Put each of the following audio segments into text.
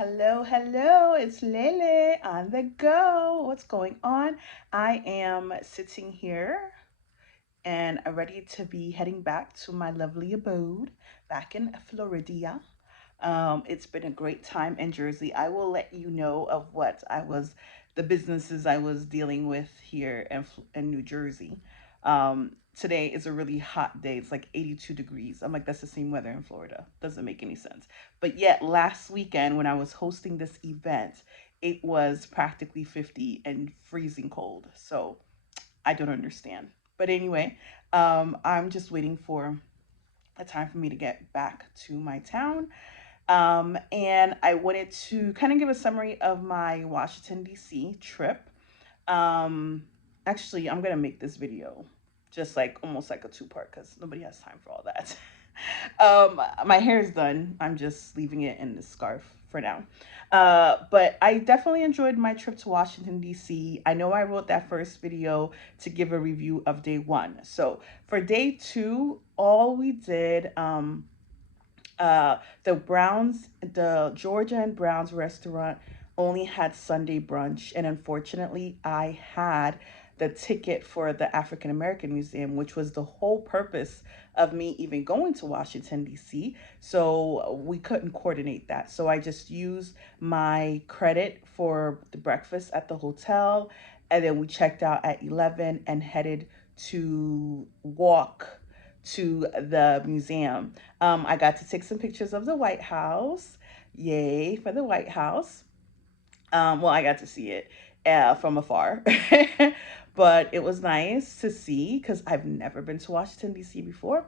Hello, hello, it's Lele on the go. What's going on? I am sitting here and ready to be heading back to my lovely abode back in Florida. It's been a great time in Jersey. I will let you know of the businesses I was dealing with here in New Jersey. Today is a really hot day. It's like 82 degrees. I'm like, that's the same weather in Florida. Doesn't make any sense. But yet, last weekend when I was hosting this event, it was practically 50 and freezing cold. So I don't understand. But anyway, I'm just waiting for a time for me to get back to my town. And I wanted to kind of give a summary of my Washington, D.C. trip. Um, Actually, I'm going to make this video just like almost like a two-part because nobody has time for all that. My hair is done. I'm just leaving it in the scarf for now. But I definitely enjoyed my trip to Washington, D.C. I know I wrote that first video to give a review of day one. So for day two, all we did, the Georgia and Browns restaurant only had Sunday brunch, and unfortunately, I had the ticket for the African American Museum, which was the whole purpose of me even going to Washington, D.C. So we couldn't coordinate that. So I just used my credit for the breakfast at the hotel, and then we checked out at 11 and headed to walk to the museum. I got to take some pictures of the White House. Yay for the White House. Well, I got to see it from afar, but it was nice to see because I've never been to Washington, D.C. before.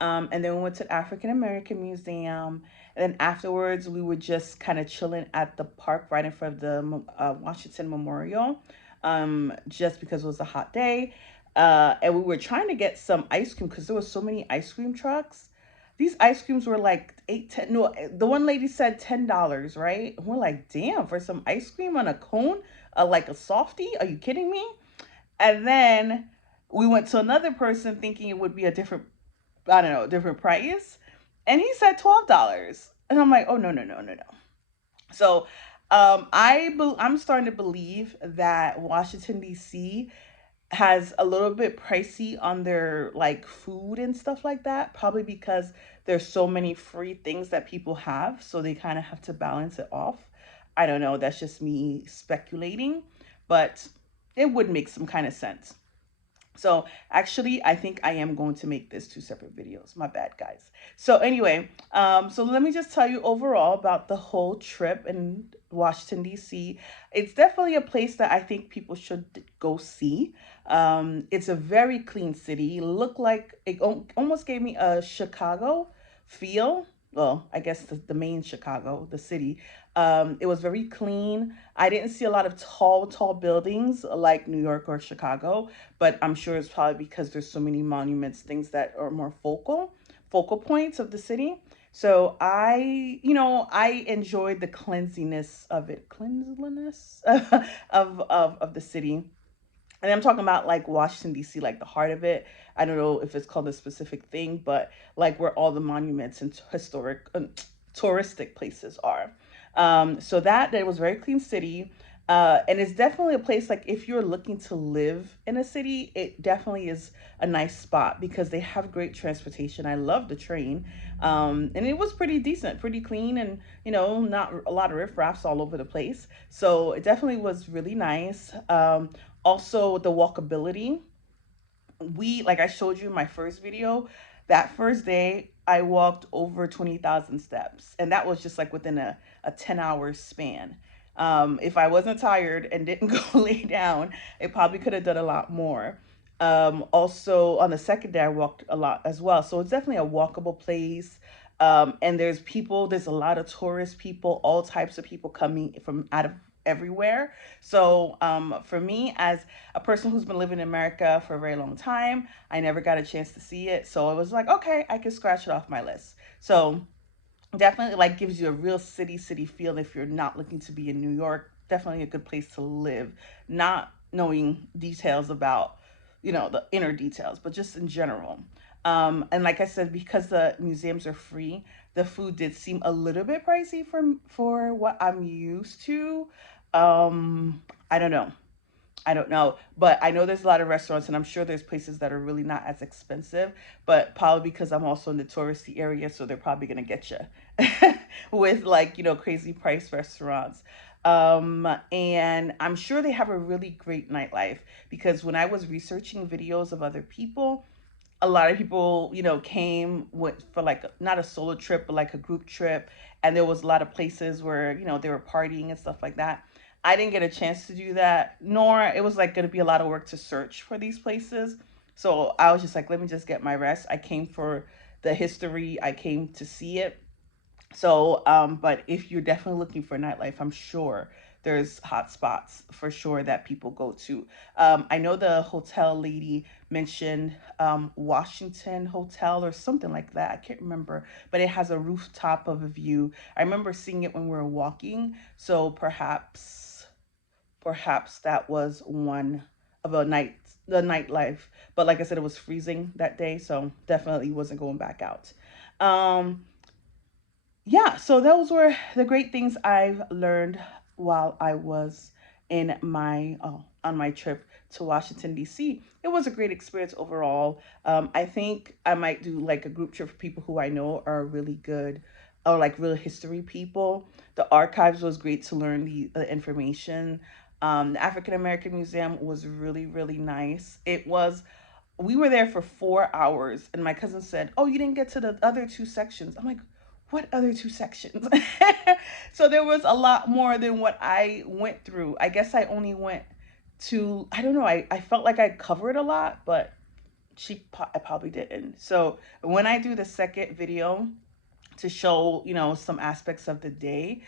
And then we went to the African American Museum. And then afterwards, we were just kind of chilling at the park right in front of the Washington Memorial, just because it was a hot day. And we were trying to get some ice cream because there were so many ice cream trucks. These ice creams were like 8, 10. No, the one lady said $10, right? And we're like, damn, for some ice cream on a cone, like a softie? Are you kidding me? And then we went to another person thinking it would be a different, I don't know, different price, and he said $12. And I'm like, oh no, no, no, no, no. So I'm starting to believe that Washington D.C. has a little bit pricey on their like food and stuff like that, probably because there's so many free things that people have, so they kind of have to balance it off. I don't know, that's just me speculating, but it would make some kind of sense. So actually, I think I am going to make this two separate videos. My bad, guys. So anyway, so let me just tell you overall about the whole trip in Washington, D.C. It's definitely a place that I think people should go see. It's a very clean city. Looked like it almost gave me a Chicago feel. Well, I guess the main Chicago, the city. It was very clean. I didn't see a lot of tall buildings like New York or Chicago, but I'm sure it's probably because there's so many monuments, things that are more focal points of the city. So I enjoyed the cleanliness of the city. And I'm talking about like Washington D.C., like the heart of it. I don't know if it's called a specific thing, but like where all the monuments and historic, touristic places are. So that it was a very clean city. And it's definitely a place like if you're looking to live in a city, it definitely is a nice spot because they have great transportation. I love the train, and it was pretty decent, pretty clean, and not a lot of riffraffs all over the place. So it definitely was really nice. Also, the walkability. Like I showed you in my first video, that first day I walked over 20,000 steps, and that was just like within a 10-hour span. If I wasn't tired and didn't go lay down, it probably could have done a lot more. Also, on the second day, I walked a lot as well. So it's definitely a walkable place. And there's a lot of tourist people, all types of people coming from out of everywhere. So for me, as a person who's been living in America for a very long time, I never got a chance to see it. So I was like, okay, I can scratch it off my list. So definitely like gives you a real city feel if you're not looking to be in New York. Definitely a good place to live, not knowing details about, the inner details, but just in general. And like I said, because the museums are free, the food did seem a little bit pricey for what I'm used to. Um, I don't know. I don't know, but I know there's a lot of restaurants, and I'm sure there's places that are really not as expensive. But probably because I'm also in the touristy area, so they're probably gonna get you with like crazy price restaurants. And I'm sure they have a really great nightlife because when I was researching videos of other people, a lot of people, came with for like not a solo trip, but like a group trip, and there was a lot of places where they were partying and stuff like that. I didn't get a chance to do that, nor it was like going to be a lot of work to search for these places. So I was just like, let me just get my rest. I came for the history. I came to see it. So, but if you're definitely looking for nightlife, I'm sure there's hot spots for sure that people go to. I know the hotel lady mentioned Washington Hotel or something like that. I can't remember, but it has a rooftop of a view. I remember seeing it when we were walking. So perhaps that was one of the nightlife. But like I said, it was freezing that day, so definitely wasn't going back out. Um, yeah, so those were the great things I've learned while I was in my on my trip to Washington D.C. It was a great experience overall. I think I might do like a group trip for people who I know are really good or like real history people. The archives was great to learn the information. The African American Museum was really nice. It was We were there for 4 hours, and my cousin said, "Oh, you didn't get to the other two sections." I'm like, "What other two sections?" So there was a lot more than what I went through. I guess I only went to, I don't know, I felt like I covered a lot, but I probably didn't. So when I do the second video to show, some aspects of the day,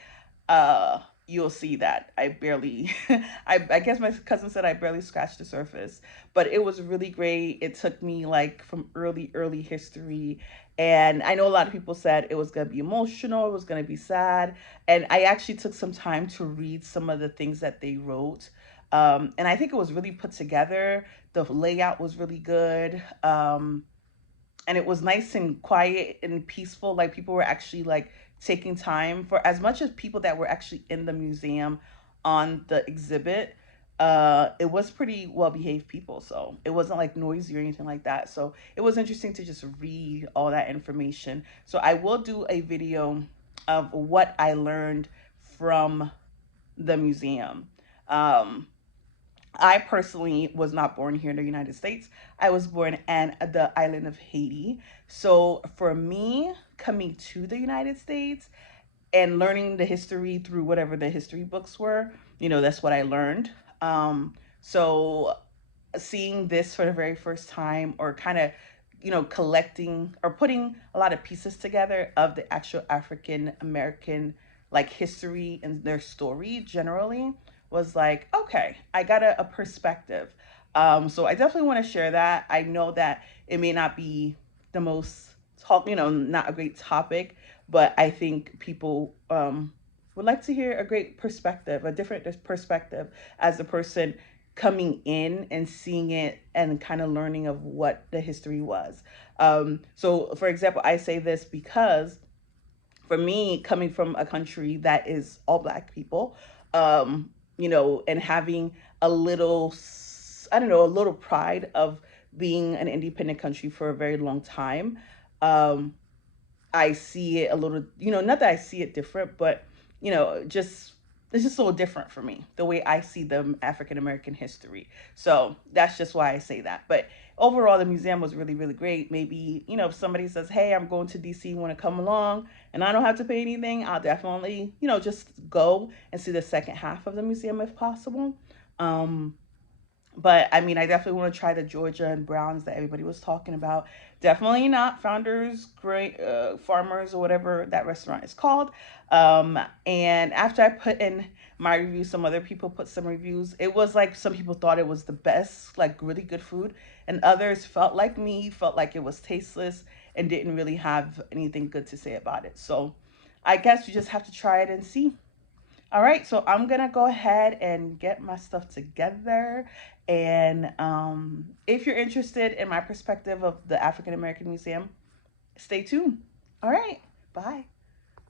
you'll see that I barely I guess my cousin said I barely scratched the surface, but it was really great. It took me like from early history, and I know a lot of people said it was going to be emotional, it was going to be sad, and I actually took some time to read some of the things that they wrote. And I think it was really put together. The layout was really good. And it was nice and quiet and peaceful. Like people were actually like taking time, for as much as people that were actually in the museum on the exhibit. It was pretty well behaved people, so it wasn't like noisy or anything like that. So it was interesting to just read all that information. So I will do a video of what I learned from the museum. um I personally was not born here in the United States. I was born in the island of Haiti. So for me, coming to the United States and learning the history through whatever the history books were, that's what I learned. So seeing this for the very first time, or kind of, collecting or putting a lot of pieces together of the actual African American like history and their story generally, was like, okay, I got a perspective. So I definitely want to share that. I know that it may not be the most not a great topic, but I think people would like to hear a great perspective, a different perspective, as a person coming in and seeing it and kind of learning of what the history was. So, for example, I say this because for me, coming from a country that is all black people, and having a little, I don't know, a little pride of being an independent country for a very long time. Um, I see it a little, not that I see it different, but just it's just a little different for me the way I see the African American history. So that's just why I say that. But overall, the museum was really great. Maybe if somebody says, "Hey, I'm going to DC, want to come along," and I don't have to pay anything, I'll definitely just go and see the second half of the museum if possible. Um, but I mean, I definitely want to try the Georgia and Browns that everybody was talking about. Definitely not Founders Great Farmers or whatever that restaurant is called. And after I put in my review, some other people put some reviews. It was like some people thought it was the best, like really good food, and others felt like me, felt like it was tasteless and didn't really have anything good to say about it. So I guess you just have to try it and see. All right, so I'm gonna go ahead and get my stuff together. And if you're interested in my perspective of the African American Museum, stay tuned. All right, Bye.